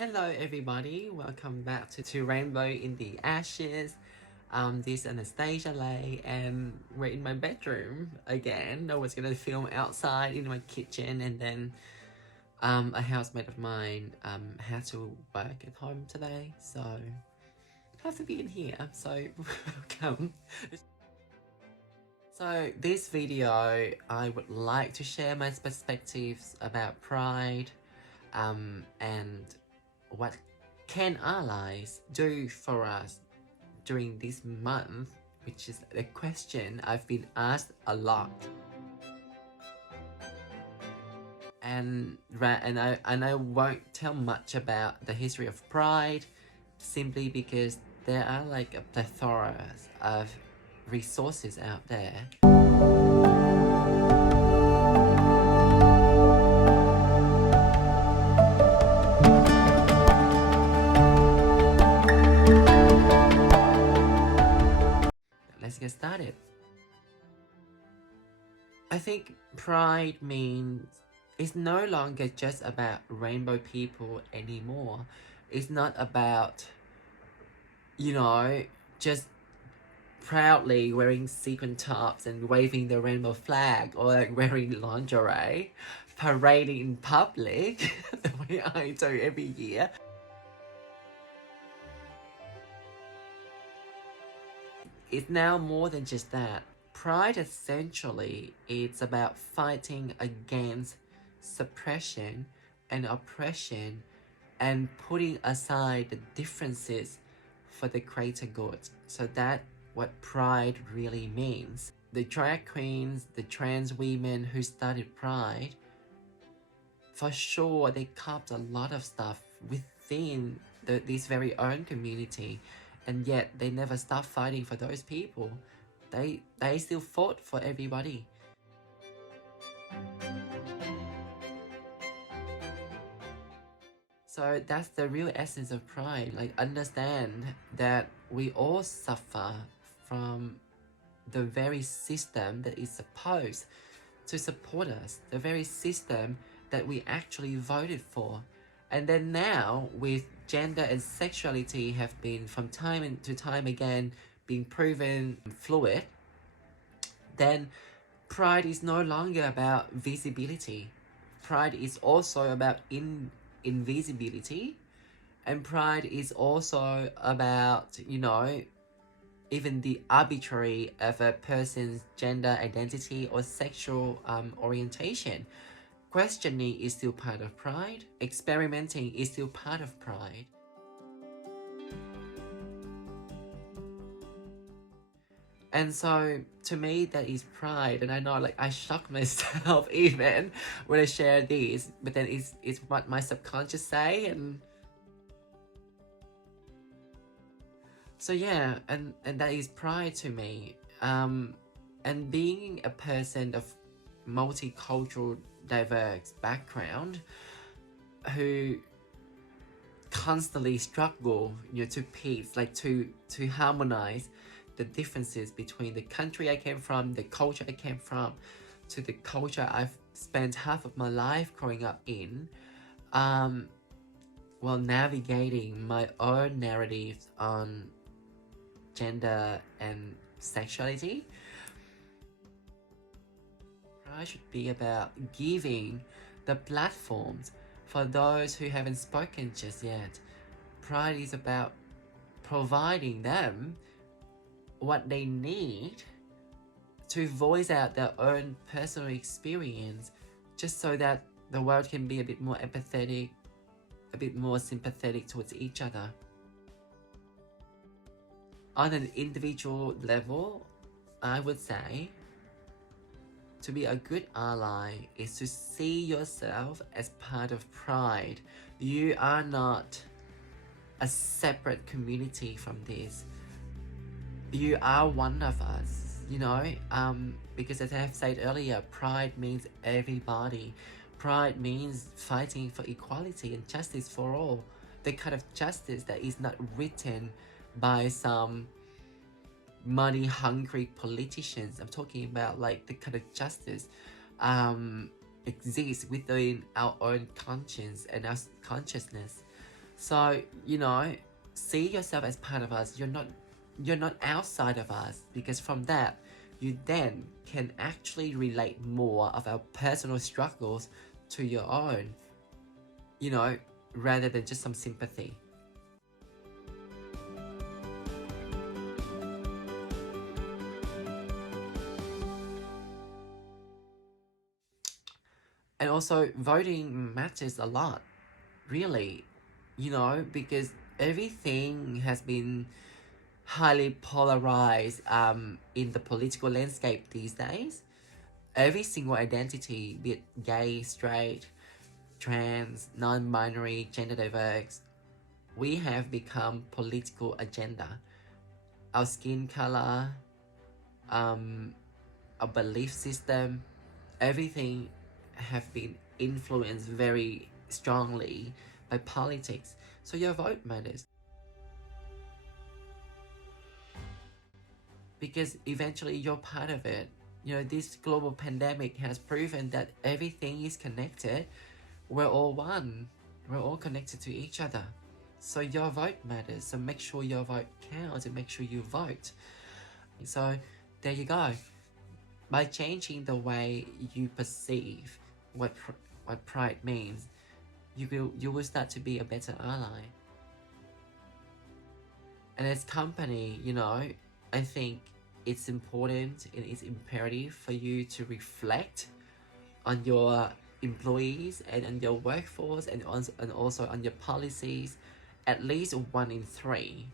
Hello everybody, welcome back to Rainbow in the Ashes. This is Anastasia Lay and we're in my bedroom again. I was gonna film outside in my kitchen, and then a housemate of mine had to work at home today, so I have to be in here, so welcome. So this video, I would like to share my perspectives about pride and what can allies do for us during this month, which is a question I've been asked a lot. And I won't tell much about the history of pride, simply because there are like a plethora of resources out there. Let's get started. I think pride means it's no longer just about rainbow people anymore. It's not about, just proudly wearing sequin tops and waving the rainbow flag, or like wearing lingerie, parading in public the way I do every year. It's now more than just that. Pride essentially is about fighting against suppression and oppression and putting aside the differences for the greater good. So that's what pride really means. The drag queens, the trans women who started pride, for sure they copped a lot of stuff within this very own community, and yet they never stopped fighting for those people. They still fought for everybody. So that's the real essence of pride. Like, understand that we all suffer from the very system that is supposed to support us, the very system that we actually voted for. And then now, with gender and sexuality have been from time to time again being proven fluid, then pride is no longer about visibility. Pride is also about invisibility, and pride is also about, even the arbitrary of a person's gender identity or sexual orientation. Questioning is still part of pride. Experimenting is still part of pride. And so, to me, that is pride. And I know, like, I shock myself even when I share this, but then it's what my subconscious say. And so yeah, and that is pride to me. And being a person of multicultural, diverse background who constantly struggle, to peace, like to harmonize the differences between the country I came from, the culture I came from, to the culture I've spent half of my life growing up in, while navigating my own narratives on gender and sexuality. Pride should be about giving the platforms for those who haven't spoken just yet. Pride is about providing them what they need to voice out their own personal experience, just so that the world can be a bit more empathetic, a bit more sympathetic towards each other. On an individual level, I would say to be a good ally is to see yourself as part of pride. You are not a separate community from this. You are one of us, because as I have said earlier, pride means everybody. Pride means fighting for equality and justice for all. The kind of justice that is not written by some money-hungry politicians. I'm talking about like the kind of justice exists within our own conscience and our consciousness. So, see yourself as part of us. You're not outside of us, because from that, you then can actually relate more of our personal struggles to your own, rather than just some sympathy. And also, voting matters a lot, really, because everything has been highly polarized in the political landscape these days. Every single identity, be it gay, straight, trans, non-binary, gender diverse, we have become political agenda. Our skin color, our belief system, everything have been influenced very strongly by politics. So your vote matters. Because eventually you're part of it. This global pandemic has proven that everything is connected. We're all one. We're all connected to each other. So your vote matters. So make sure your vote counts and make sure you vote. So there you go. By changing the way you perceive what pride means, you will start to be a better ally. And as company, I think it's important and it's imperative for you to reflect on your employees and on your workforce and also on your policies. At least 1 in 3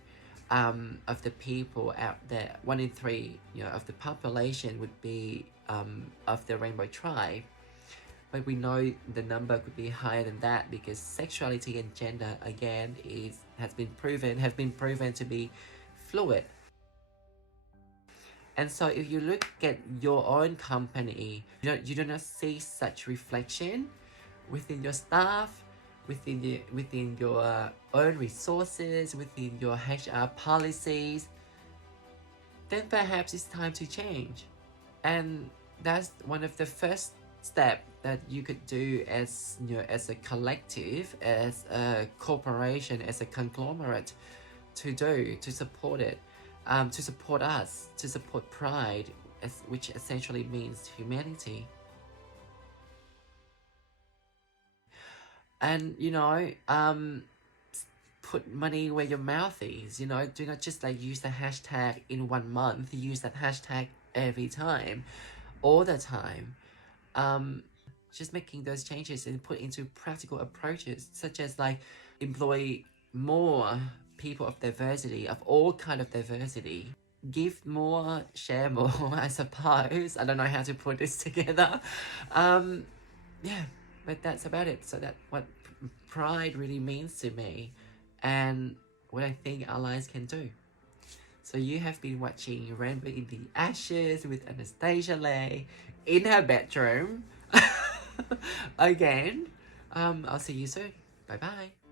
of the people out there, 1 in 3 of the population would be of the rainbow tribe. But we know the number could be higher than that, because sexuality and gender, again, has been proven to be fluid. And so if you look at your own company, you do not see such reflection within your staff, within your own resources, within your HR policies, then perhaps it's time to change. And that's one of the first step that you could do as as a collective, as a corporation, as a conglomerate, to support it, to support us, to support pride, which essentially means humanity. And put money where your mouth is. Do not just use the hashtag in 1 month. Use that hashtag every time, all the time. Just making those changes and put into practical approaches, such as employ more people of diversity, of all kind of diversity. Give more, share more, I suppose. I don't know how to put this together. Yeah, but that's about it. So that's what pride really means to me, and what I think allies can do. So you have been watching Rainbow in the Ashes with Anastasia Lay in her bedroom. Again, I'll see you soon. Bye bye.